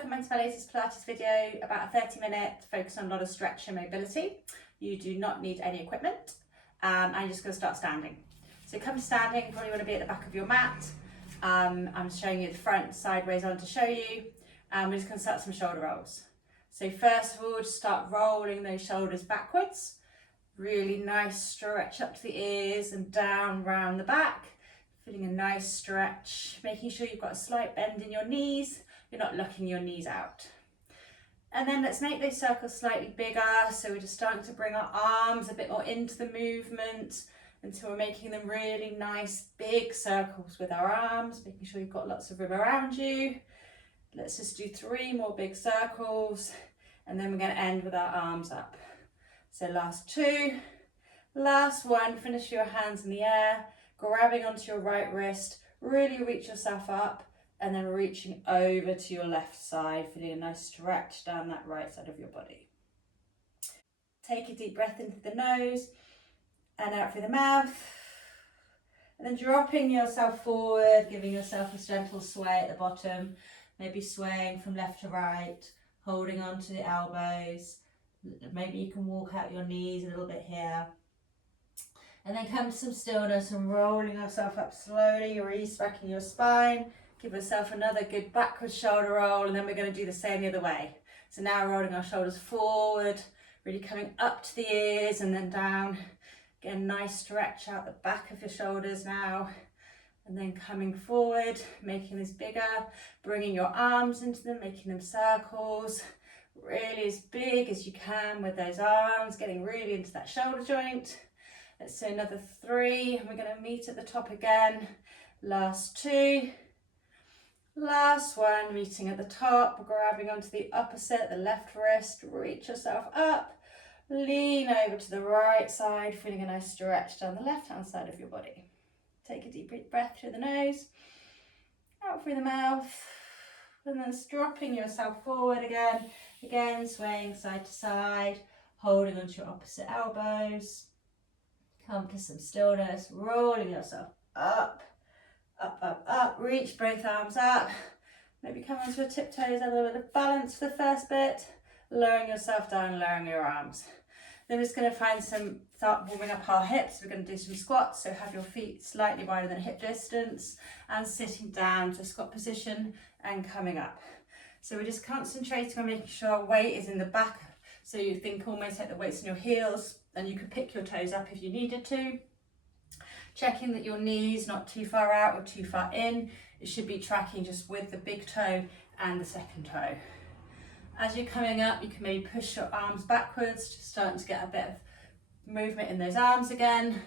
for Mental Latest Pilates video, about a 30-minute focus on a lot of stretch and mobility. You do not need any equipment, and you're just going to start standing. So come to standing, you probably want to be at the back of your mat. I'm showing you the front sideways on to show you. We're just going to start some shoulder rolls. So first of all, just start rolling those shoulders backwards. Really nice stretch up to the ears and down round the back. Feeling a nice stretch, making sure you've got a slight bend in your knees. You're not locking your knees out. And then let's make those circles slightly bigger. So we're just starting to bring our arms a bit more into the movement until we're making them really nice big circles with our arms, making sure you've got lots of room around you. Let's just do 3 more big circles, and then we're going to end with our arms up. So last 2, last 1, finish your hands in the air, grabbing onto your right wrist, really reach yourself up, and then reaching over to your left side, feeling a nice stretch down that right side of your body. Take a deep breath into the nose and out through the mouth, and then dropping yourself forward, giving yourself a gentle sway at the bottom, maybe swaying from left to right, holding on to the elbows. Maybe you can walk out your knees a little bit here. And then come to some stillness and rolling yourself up slowly, re-stacking your spine. Give yourself another good backward shoulder roll, and then we're going to do the same the other way. So now rolling our shoulders forward, really coming up to the ears and then down. Get a nice stretch out the back of your shoulders now. And then coming forward, making this bigger, bringing your arms into them, making them circles. Really as big as you can with those arms, getting really into that shoulder joint. Let's do another 3, and we're going to meet at the top again. Last 2. Last 1, meeting at the top, grabbing onto the opposite, the left wrist, reach yourself up, lean over to the right side, feeling a nice stretch down the left-hand side of your body. Take a deep breath through the nose, out through the mouth, and then dropping yourself forward again swaying side to side, holding onto your opposite elbows. Come to some stillness, rolling yourself up, reach both arms up, maybe come onto your tiptoes, have a little bit of balance for the first bit, lowering yourself down, lowering your arms. Then we're just going to start warming up our hips. We're going to do some squats, so have your feet slightly wider than hip distance and sitting down to squat position and coming up. So we're just concentrating on making sure our weight is in the back, so you think almost like the weight's in your heels, and you could pick your toes up if you needed to. Checking that your knee's not too far out or too far in. It should be tracking just with the big toe and the second toe. As you're coming up, you can maybe push your arms backwards, just starting to get a bit of movement in those arms again.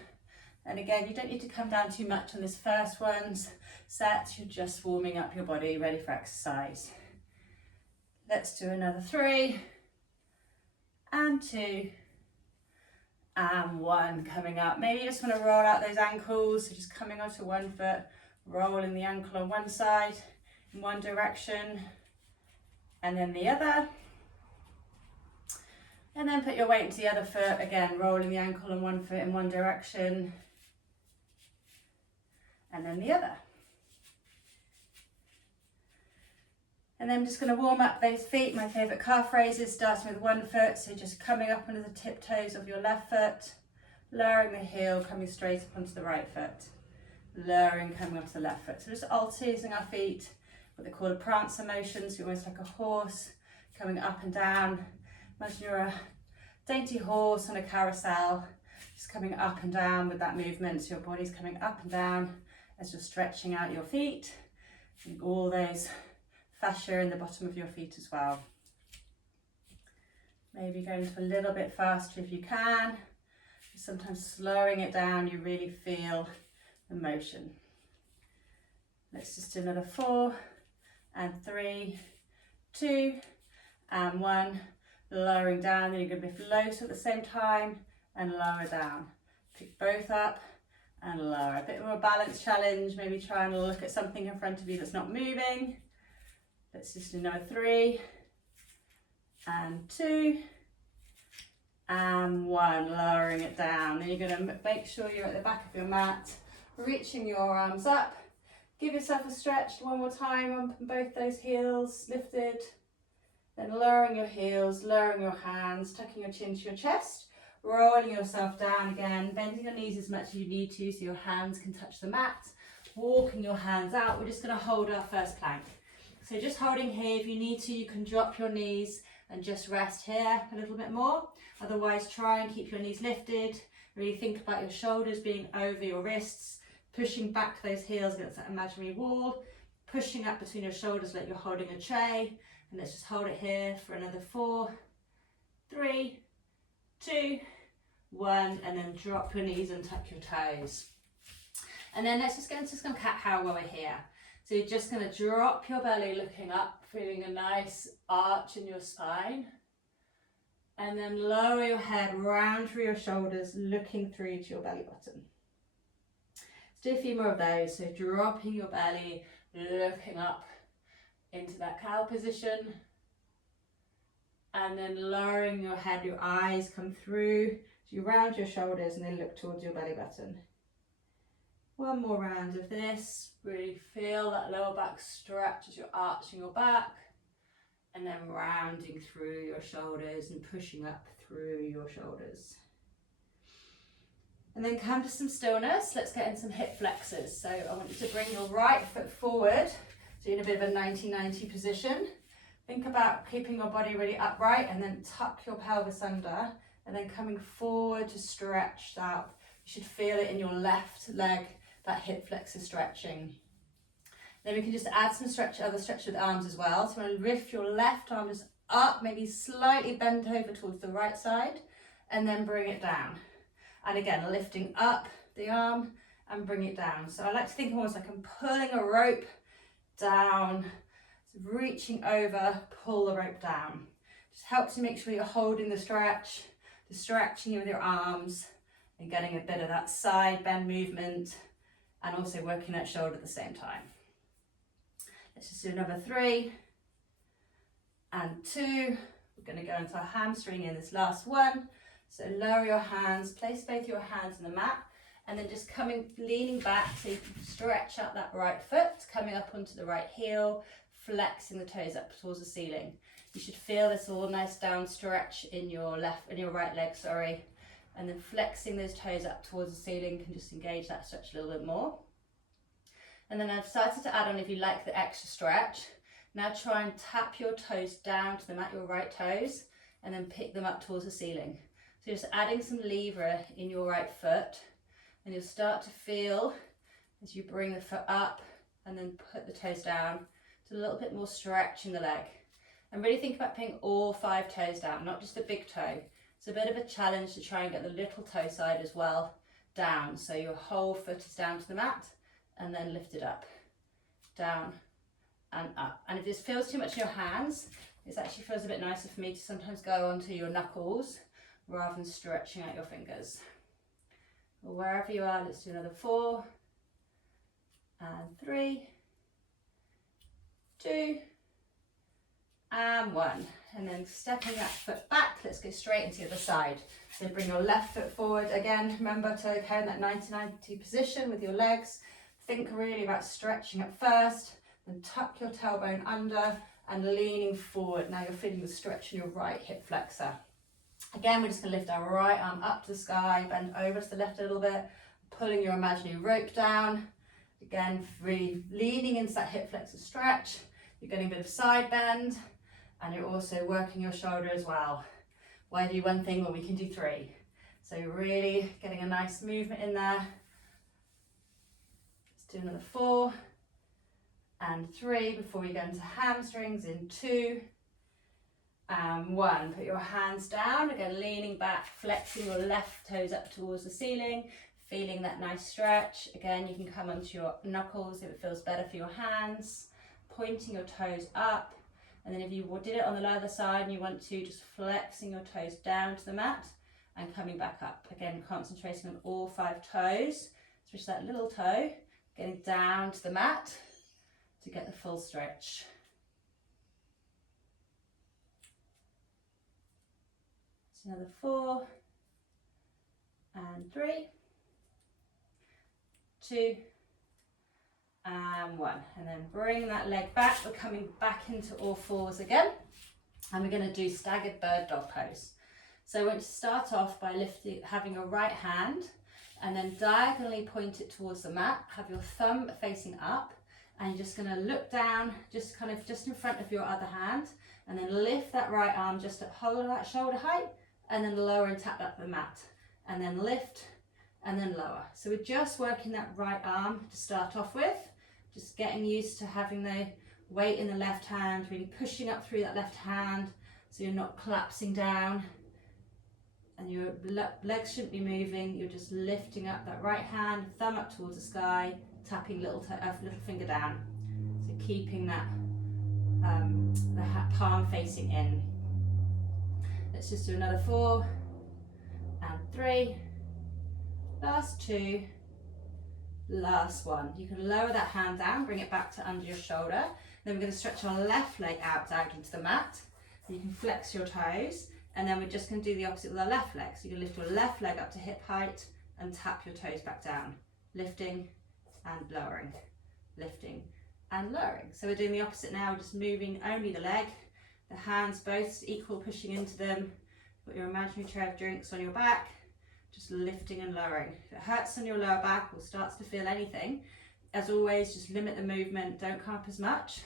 And again, you don't need to come down too much on this first one's set. You're just warming up your body, ready for exercise. Let's do another 3 and 2 and 1. Coming up, maybe you just want to roll out those ankles, so just coming onto one foot, rolling the ankle on one side in one direction and then the other, and then put your weight into the other foot, again rolling the ankle on one foot in one direction and then the other. And then I'm just going to warm up those feet. My favourite calf raises, starting with one foot, so just coming up onto the tiptoes of your left foot, lowering the heel, coming straight up onto the right foot, lowering, coming onto the left foot. So just alternating our feet, what they call a prancer motion, so almost like a horse, coming up and down. Imagine you're a dainty horse on a carousel, just coming up and down with that movement, so your body's coming up and down as you're stretching out your feet, and all those fascia in the bottom of your feet as well. Maybe going to a little bit faster if you can. Sometimes slowing it down, you really feel the motion. Let's just do another 4 and 3, 2 and 1. Lowering down, then you're going to be float at the same time and lower down. Pick both up and lower. A bit more balance challenge, maybe try and look at something in front of you that's not moving. Let's just do another 3 and 2 and 1, lowering it down. Then you're going to make sure you're at the back of your mat, reaching your arms up. Give yourself a stretch one more time on both those heels lifted, Then lowering your heels, lowering your hands, tucking your chin to your chest, rolling yourself down again, bending your knees as much as you need to so your hands can touch the mat, walking your hands out. We're just going to hold our first plank. So just holding here. If you need to, you can drop your knees and just rest here a little bit more. Otherwise, try and keep your knees lifted. Really think about your shoulders being over your wrists, pushing back those heels against that imaginary wall, pushing up between your shoulders like you're holding a tray. And let's just hold it here for another 4, 3, 2, 1, and then drop your knees and tuck your toes. And then let's just go into some cat-cow while we're here. So you're just going to drop your belly looking up, feeling a nice arch in your spine. And then lower your head round through your shoulders, looking through to your belly button. Let's do a few more of those. So dropping your belly, looking up into that cow position. And then lowering your head, your eyes come through. So you round your shoulders and then look towards your belly button. One more round of this. Really feel that lower back stretch as you're arching your back. And then rounding through your shoulders and pushing up through your shoulders. And then come to some stillness. Let's get in some hip flexors. So I want you to bring your right foot forward. So you're in a bit of a 90-90 position. Think about keeping your body really upright and then tuck your pelvis under and then coming forward to stretch out. You should feel it in your left leg, that hip flexor stretching. Then we can just add some other stretch with the arms as well. So you want to lift your left arm just up, maybe slightly bend over towards the right side, and then bring it down. And again, lifting up the arm and bring it down. So I like to think almost like I'm pulling a rope down, so reaching over, pull the rope down. Just helps you make sure you're holding the stretching with your arms, and getting a bit of that side bend movement, and also working that shoulder at the same time. Let's just do another 3 and 2. We're going to go into our hamstring in this last one. So lower your hands, place both your hands on the mat, and then just leaning back so you can stretch out that right foot, coming up onto the right heel, flexing the toes up towards the ceiling. You should feel this all nice down stretch in your right leg, and then flexing those toes up towards the ceiling can just engage that stretch a little bit more. And then I've started to add on, if you like the extra stretch, now try and tap your toes down to the mat, your right toes, and then pick them up towards the ceiling. So just adding some lever in your right foot, and you'll start to feel as you bring the foot up and then put the toes down, to a little bit more stretch in the leg. And really think about putting all 5 toes down, not just the big toe. It's a bit of a challenge to try and get the little toe side as well down. So your whole foot is down to the mat, and then lift it up, down and up. And if this feels too much in your hands, it actually feels a bit nicer for me to sometimes go onto your knuckles rather than stretching out your fingers. Or wherever you are, let's do another 4 and 3, 2 and 1. And then stepping that foot back, let's go straight into the other side. So bring your left foot forward again. Remember to go in that 90-90 position with your legs. Think really about stretching at first, then tuck your tailbone under and leaning forward. Now you're feeling the stretch in your right hip flexor. Again, we're just going to lift our right arm up to the sky, bend over to the left a little bit, pulling your imaginary rope down. Again, really leaning into that hip flexor stretch. You're getting a bit of side bend, and you're also working your shoulder as well. Why do one thing when we can do 3? So you're really getting a nice movement in there. Do another 4 and 3 before we go into hamstrings in 2 and 1. Put your hands down, again leaning back, flexing your left toes up towards the ceiling, feeling that nice stretch. Again, you can come onto your knuckles if it feels better for your hands, pointing your toes up. And then if you did it on the other side and you want to, just flexing your toes down to the mat and coming back up. Again, concentrating on all 5 toes, especially that little toe, getting down to the mat to get the full stretch. So another 4 and 3, 2 and 1. And then bring that leg back. We're coming back into all 4s again. And we're going to do staggered bird dog pose. So I want to start off by having your right hand and then diagonally point it towards the mat. Have your thumb facing up, and you're just going to look down, just in front of your other hand, and then lift that right arm just at that shoulder height, and then lower and tap up the mat, and then lift and then lower. So we're just working that right arm to start off with, just getting used to having the weight in the left hand, really pushing up through that left hand so you're not collapsing down. And your legs shouldn't be moving, you're just lifting up that right hand, thumb up towards the sky, tapping little finger down. So keeping that the palm facing in. Let's just do another 4 and 3, last 2, last 1. You can lower that hand down, bring it back to under your shoulder. Then we're going to stretch our left leg out into the mat. You can flex your toes. And then we're just going to do the opposite with our left leg. So you can lift your left leg up to hip height and tap your toes back down. Lifting and lowering. Lifting and lowering. So we're doing the opposite now, we're just moving only the leg. The hands both equal, pushing into them. Put your imaginary tray of drinks on your back. Just lifting and lowering. If it hurts on your lower back or starts to feel anything, as always, just limit the movement. Don't come up as much.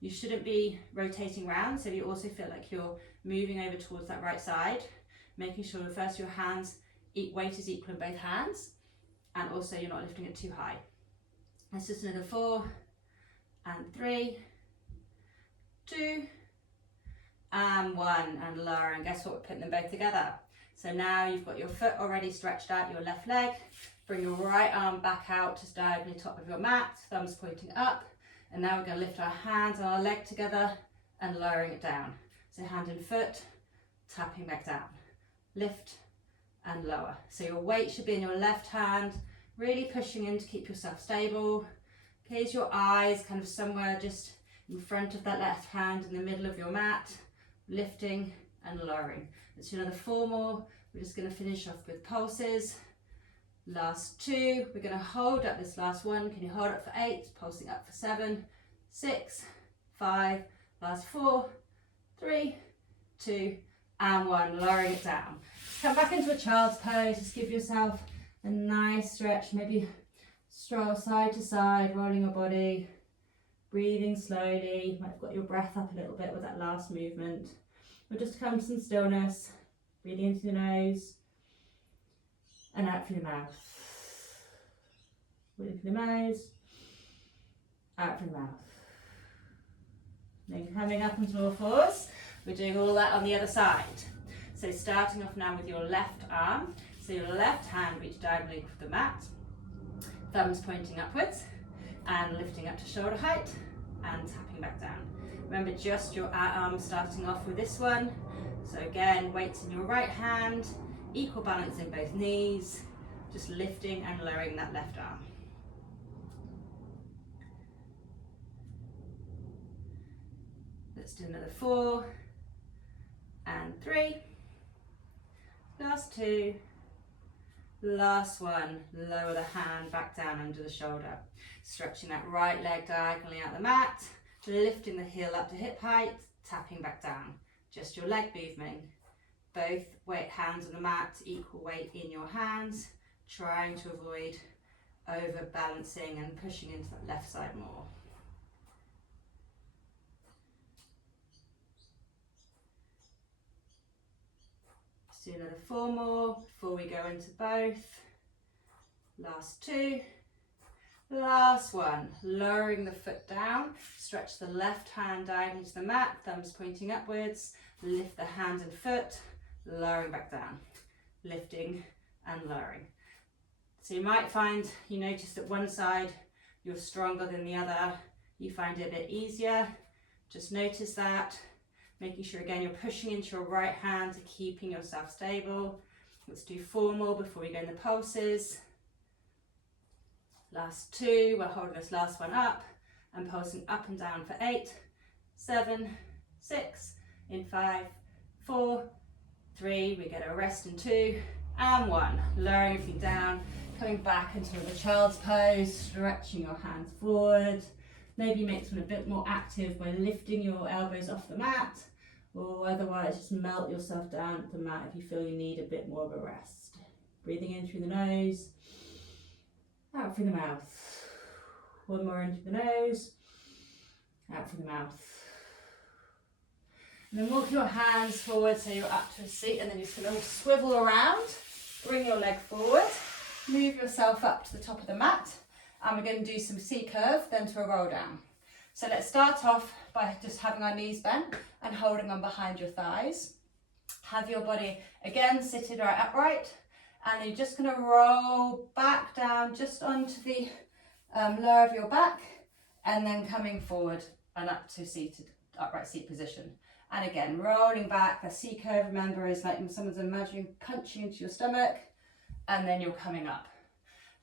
You shouldn't be rotating around, so you also feel like you're moving over towards that right side, making sure first your hands, weight is equal in both hands, and also you're not lifting it too high. Let's just another 4 and 3, 2 and 1, and lower. And guess what, we're putting them both together. So now you've got your foot already stretched out, your left leg. Bring your right arm back out, just diagonally top of your mat, thumbs pointing up. And now we're going to lift our hands and our leg together and lowering it down. So hand and foot, tapping back down. Lift and lower. So your weight should be in your left hand, really pushing in to keep yourself stable. Close your eyes kind of somewhere just in front of that left hand in the middle of your mat, lifting and lowering. Let's do another 4 more. We're just going to finish off with pulses. Last 2, we're going to hold up this last 1. Can you hold up for 8? Pulsing up for 7, 6, 5, last 4, 3, 2, and 1. Lowering it down. Come back into a child's pose. Just give yourself a nice stretch. Maybe stroll side to side, rolling your body, breathing slowly. You might have got your breath up a little bit with that last movement. Or just come to some stillness. Breathing into the nose and out through the mouth. Breathe through the nose, out through the mouth. Then coming up onto all fours, we're doing all that on the other side. So starting off now with your left arm. So your left hand reach diagonally off the mat, thumbs pointing upwards and lifting up to shoulder height and tapping back down. Remember, just your arm starting off with this one. So again, weights in your right hand, equal balance in both knees, just lifting and lowering that left arm. Let's do another 4 and 3, last 2, last 1. Lower the hand back down under the shoulder, stretching that right leg diagonally out the mat, lifting the heel up to hip height, tapping back down. Just your leg movement. Both hands on the mat, equal weight in your hands, trying to avoid overbalancing and pushing into that left side more. Let's do another 4 more before we go into both. Last 2, last 1. Lowering the foot down, stretch the left hand diagonally to the mat, thumbs pointing upwards, lift the hand and foot, lowering back down, lifting and lowering. So you might find, you notice that one side you're stronger than the other, you find it a bit easier, just notice that, making sure again you're pushing into your right hand to keeping yourself stable. Let's do 4 more before we go in the pulses. Last 2, we're holding this last one up and pulsing up and down for 8, 7, 6, in 5, 4, 3, we get a rest in 2, and 1. Lowering everything down, coming back into the child's pose, stretching your hands forward. Maybe make this one a bit more active by lifting your elbows off the mat, or otherwise just melt yourself down to the mat if you feel you need a bit more of a rest. Breathing in through the nose, out through the mouth. One more in through the nose, out through the mouth. And then walk your hands forward so you're up to a seat, and then you're just going to swivel around, bring your leg forward, move yourself up to the top of the mat, and we're going to do some C-curve, then to a roll down. So let's start off by just having our knees bent and holding on behind your thighs. Have your body again seated right upright, and then you're just going to roll back down just onto the lower of your back, and then coming forward and up to seated upright seat position. And again, rolling back. The C-curve, remember, is like someone's imagining punching into your stomach, and then you're coming up.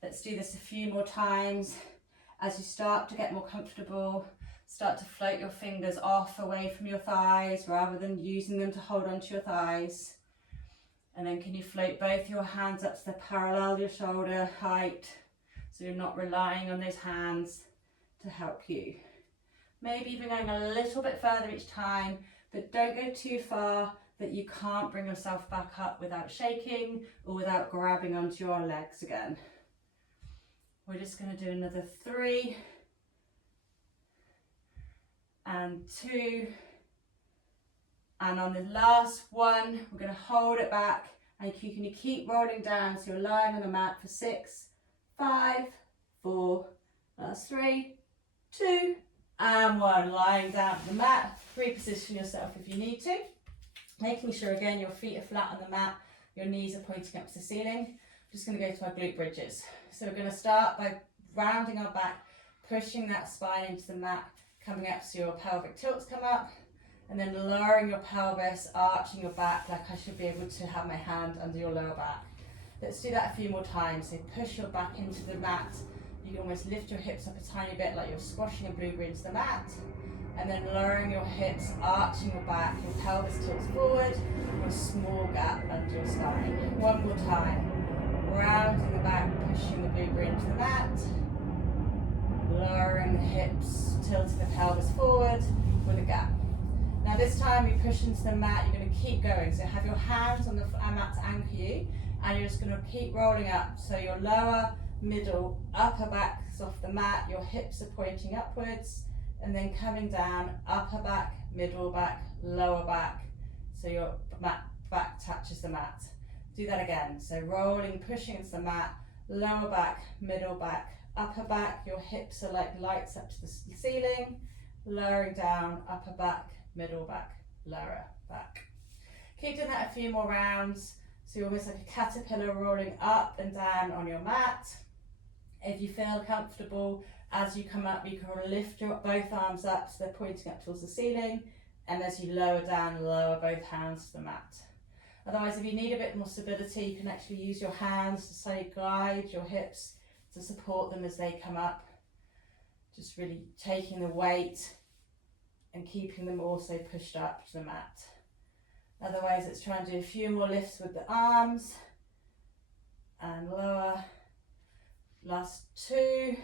Let's do this a few more times. As you start to get more comfortable, start to float your fingers off away from your thighs rather than using them to hold onto your thighs. And then can you float both your hands up to the parallel your shoulder height, so you're not relying on those hands to help you. Maybe even going a little bit further each time, but don't go too far that you can't bring yourself back up without shaking or without grabbing onto your legs again. We're just going to do another 3 and 2, and on the last one we're going to hold it back, and you can keep rolling down so you're lying on the mat for 6, 5, 4, last 3, 2 and 1. Lying down on the mat, reposition yourself if you need to, making sure again your feet are flat on the mat, your knees are pointing up to the ceiling. Just going to go to our glute bridges. So we're going to start by rounding our back, pushing that spine into the mat, coming up so your pelvic tilts come up, and then lowering your pelvis, arching your back like I should be able to have my hand under your lower back. Let's do that a few more times. So push your back into the mat. You can almost lift your hips up a tiny bit like you're squashing a blueberry into the mat, and then lowering your hips, arching your back, your pelvis tilts forward, with a small gap under your spine. One more time. Rounding the back, pushing the blueberry into the mat, lowering the hips, tilting the pelvis forward with a gap. Now this time we push into the mat, you're going to keep going. So have your hands on the mat to anchor you, and you're just going to keep rolling up. So your lower, middle, upper back is off the mat, your hips are pointing upwards, and then coming down, upper back, middle back, lower back, so your back touches the mat. Do that again. So rolling, pushing into the mat, lower back, middle back, upper back. Your hips are like lights up to the ceiling. Lowering down, upper back, middle back, lower back. Keep doing that a few more rounds. So you're almost like a caterpillar rolling up and down on your mat. If you feel comfortable, as you come up, you can lift your both arms up so they're pointing up towards the ceiling. And as you lower down, lower both hands to the mat. Otherwise, if you need a bit more stability, you can actually use your hands to say guide your hips to support them as they come up. Just really taking the weight and keeping them also pushed up to the mat. Otherwise, let's try and do a few more lifts with the arms and lower. Last 2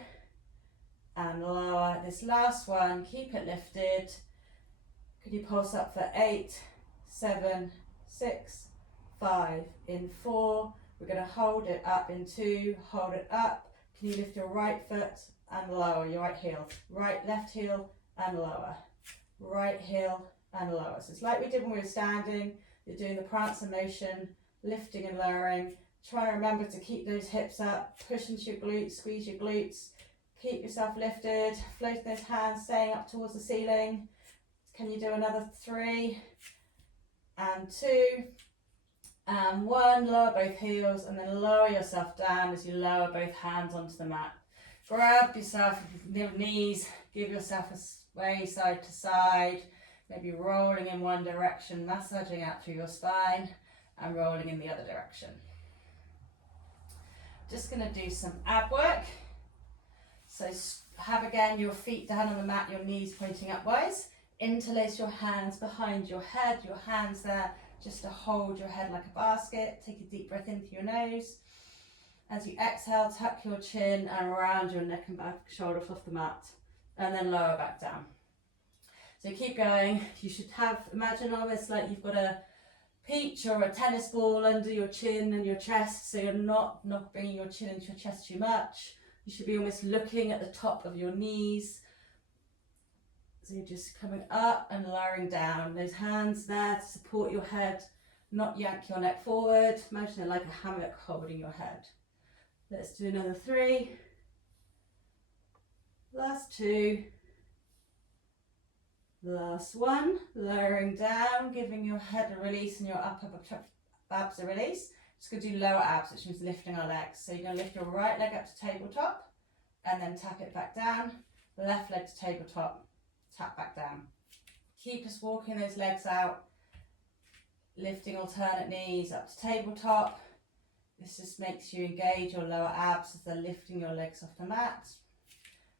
and lower. This last one, keep it lifted. Could you pulse up for 8, 7, 6, 5, in 4, we're going to hold it up in 2, hold it up. Can you lift your right foot and lower your right heel, left heel and lower, right heel and lower. So it's like we did when we were standing, you're doing the prancer motion, lifting and lowering. Try and remember to keep those hips up, push into your glutes, squeeze your glutes, keep yourself lifted, floating those hands, staying up towards the ceiling. Can you do another 3 and 2 and 1, lower both heels, and then lower yourself down as you lower both hands onto the mat. Grab yourself with your knees, give yourself a sway side to side, maybe rolling in one direction, massaging out through your spine, and rolling in the other direction. Just going to do some ab work. So have again your feet down on the mat, your knees pointing upwards. Interlace your hands behind your head, your hands there just to hold your head like a basket. Take a deep breath in through your nose. As you exhale, tuck your chin and around your neck and back, shoulders off the mat, and then lower back down. So keep going. You should imagine almost like you've got a peach or a tennis ball under your chin and your chest, so you're not bringing your chin into your chest too much. You should be almost looking at the top of your knees. So you're just coming up and lowering down. Those hands there to support your head, not yank your neck forward. Imagine it like a hammock holding your head. Let's do another 3. Last 2. Last 1. Lowering down, giving your head a release and your upper abs a release. Just going to do lower abs, which means lifting our legs. So you're going to lift your right leg up to tabletop and then tap it back down. Left leg to tabletop, tap back down. Keep us walking those legs out, lifting alternate knees up to tabletop. This just makes you engage your lower abs as they're lifting your legs off the mat.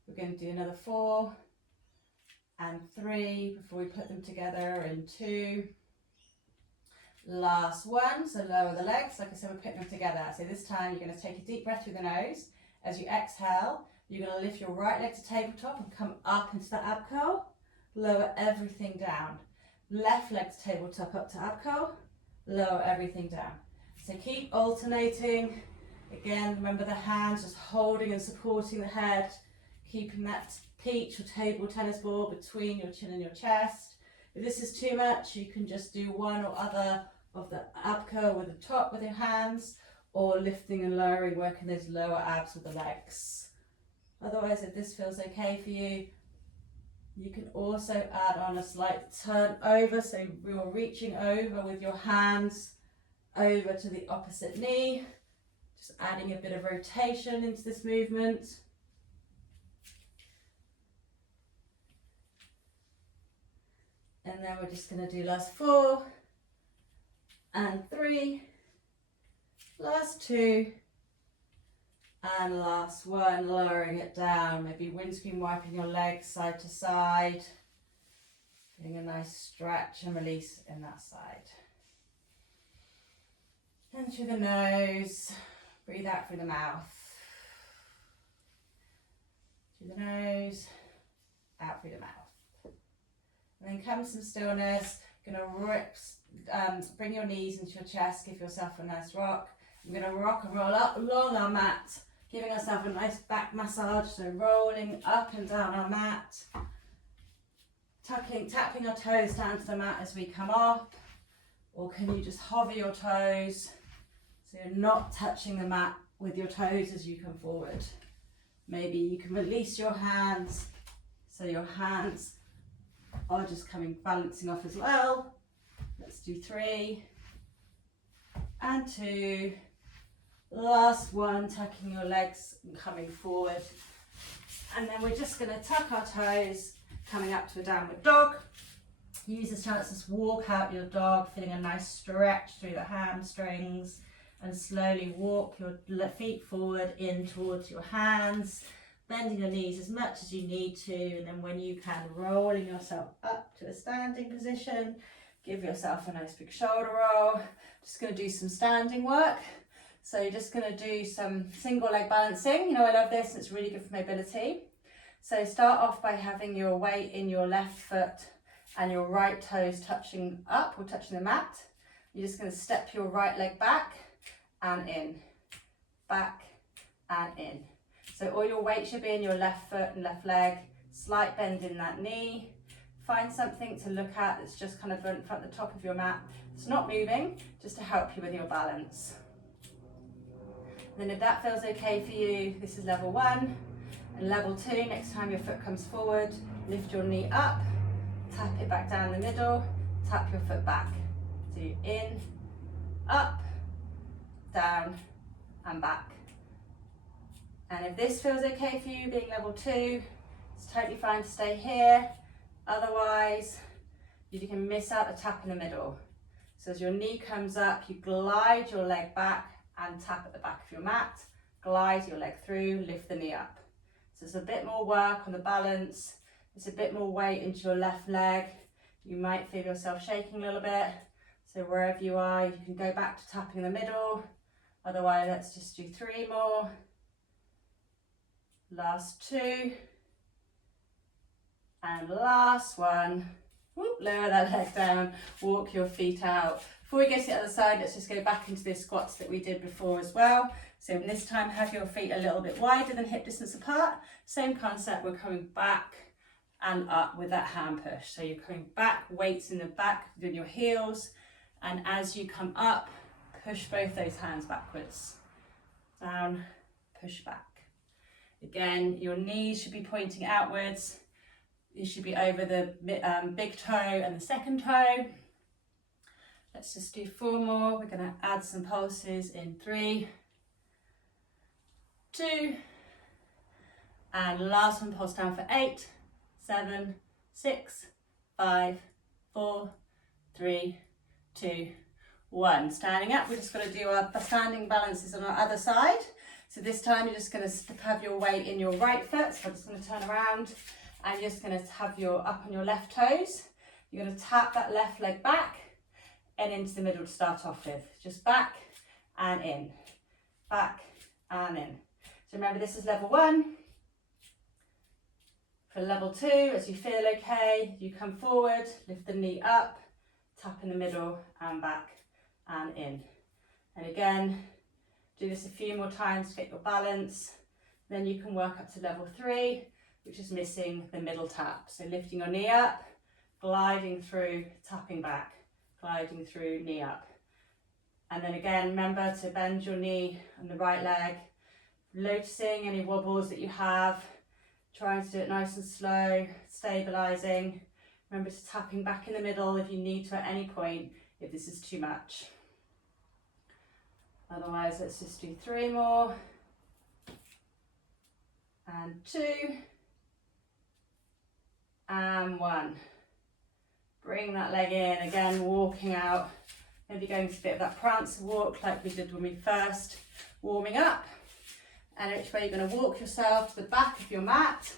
We're going to do another 4 and 3 before we put them together in 2. Last 1, so lower the legs. Like I said, we're putting them together. So this time you're going to take a deep breath through the nose. As you exhale, you're going to lift your right leg to tabletop and come up into the ab curl. Lower everything down. Left leg to tabletop up to ab curl. Lower everything down. So keep alternating. Again, remember the hands just holding and supporting the head, keeping that peach or table tennis ball between your chin and your chest. If this is too much, you can just do one or other of the ab curl with the top with your hands, or lifting and lowering, working those lower abs with the legs. Otherwise, if this feels okay for you, you can also add on a slight turn over, so you're reaching over with your hands over to the opposite knee, just adding a bit of rotation into this movement. And then we're just going to do last 4 and 3, last 2 and last 1, lowering it down, maybe windscreen wiping your legs side to side, getting a nice stretch and release in that side. In through the nose, breathe out through the mouth. Through the nose, out through the mouth. And then come some stillness. Gonna bring your knees into your chest, give yourself a nice rock. I'm gonna rock and roll up along our mat, giving ourselves a nice back massage. So rolling up and down our mat, tapping our toes down to the mat as we come up. Or can you just hover your toes so you're not touching the mat with your toes as you come forward. Maybe you can release your hands so your hands are just balancing off as well. Let's do 3 and 2. Last 1, tucking your legs and coming forward. And then we're just going to tuck our toes, coming up to a downward dog. Use this chance to just walk out your dog, feeling a nice stretch through the hamstrings, and slowly walk your feet forward in towards your hands, bending your knees as much as you need to, and then when you can, rolling yourself up to a standing position. Give yourself a nice big shoulder roll. Just going to do some standing work. So you're just going to do some single leg balancing. You know, I love this, it's really good for mobility. So start off by having your weight in your left foot and your right toes touching up or touching the mat. You're just going to step your right leg back and in, back and in. So all your weight should be in your left foot and left leg, slight bend in that knee. Find something to look at that's just kind of in front of the top of your mat. It's not moving, just to help you with your balance. And then if that feels okay for you, this is level 1. And level 2, next time your foot comes forward, lift your knee up, tap it back down the middle, tap your foot back. So in, up, down and back. And if this feels okay for you, being level 2, it's totally fine to stay here. Otherwise, you can miss out the tap in the middle. So as your knee comes up, you glide your leg back and tap at the back of your mat. Glide your leg through, lift the knee up. So it's a bit more work on the balance. It's a bit more weight into your left leg. You might feel yourself shaking a little bit. So wherever you are, you can go back to tapping in the middle. Otherwise, let's just do 3 more. Last 2. And last one. Whoop, lower that leg down, walk your feet out. Before we go to the other side, let's just go back into the squats that we did before as well. So this time have your feet a little bit wider than hip distance apart. Same concept, we're coming back and up with that hand push. So you're coming back, weights in the back with your heels, and as you come up, push both those hands backwards. Down, push back. Again, your knees should be pointing outwards. You should be over the big toe and the second toe. Let's just do 4 more. We're going to add some pulses in 3, 2, and last one, pulse down for 8, 7, 6, 5, 4, 3, 2, 1. Standing up, we're just going to do our standing balances on our other side. So this time you're just going to have your weight in your right foot. So I'm just going to turn around and you're just going to have your up on your left toes. You're going to tap that left leg back and into the middle to start off with. Just back and in, back and in. So remember, this is level 1. For level 2, as you feel okay, you come forward, lift the knee up, tap in the middle and back and in. And again, do this a few more times to get your balance. Then you can work up to level 3, which is missing the middle tap. So lifting your knee up, gliding through, tapping back, gliding through, knee up. And then again, remember to bend your knee on the right leg, noticing any wobbles that you have, trying to do it nice and slow, stabilizing. Remember to tapping back in the middle if you need to at any point, if this is too much. Otherwise, let's just do 3 more. And 2. And 1. Bring that leg in, again, walking out. Maybe going to a bit of that prancer walk like we did when we first warming up. And each way you're going to walk yourself to the back of your mat,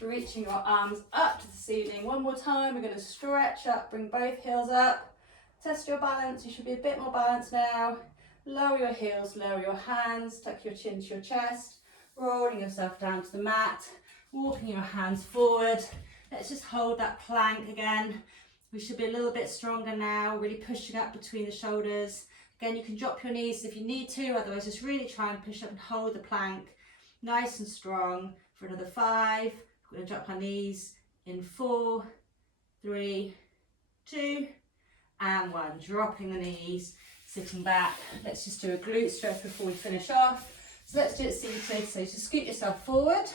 reaching your arms up to the ceiling. One more time, we're going to stretch up, bring both heels up, test your balance. You should be a bit more balanced now. Lower your heels, lower your hands, tuck your chin to your chest, rolling yourself down to the mat, walking your hands forward. Let's just hold that plank again. We should be a little bit stronger now, really pushing up between the shoulders. Again, you can drop your knees if you need to, otherwise just really try and push up and hold the plank nice and strong for another 5. We're going to drop our knees in 4, 3, 2, and 1. Dropping the knees, sitting back. Let's just do a glute stretch before we finish off. So let's do it seated. So just scoot yourself forward.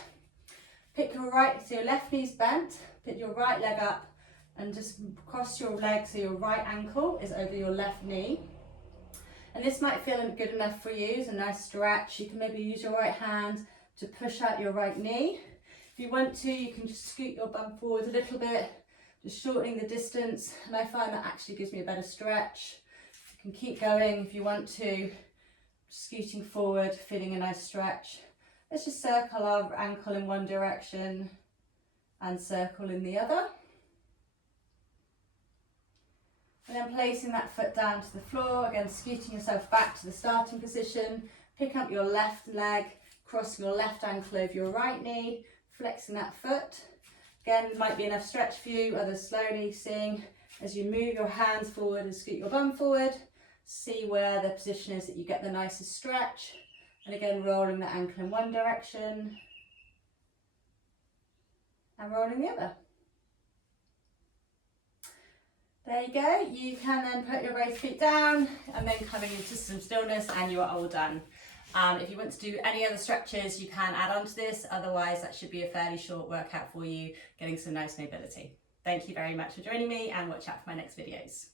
Pick your right, so your left knee's bent. Pick your right leg up and just cross your leg so your right ankle is over your left knee. And this might feel good enough for you. It's a nice stretch. You can maybe use your right hand to push out your right knee. If you want to, you can just scoot your bum forward a little bit, just shortening the distance. And I find that actually gives me a better stretch. You can keep going if you want to, scooting forward, feeling a nice stretch. Let's just circle our ankle in one direction and circle in the other. And then placing that foot down to the floor, again scooting yourself back to the starting position. Pick up your left leg, crossing your left ankle over your right knee, flexing that foot. Again, it might be enough stretch for you, others slowly, seeing as you move your hands forward and scoot your bum forward, see where the position is that you get the nicest stretch. And again, rolling the ankle in one direction and rolling the other. There you go. You can then put your both feet down and then coming into some stillness and you are all done. If you want to do any other stretches, you can add on to this. Otherwise, that should be a fairly short workout for you, getting some nice mobility. Thank you very much for joining me and watch out for my next videos.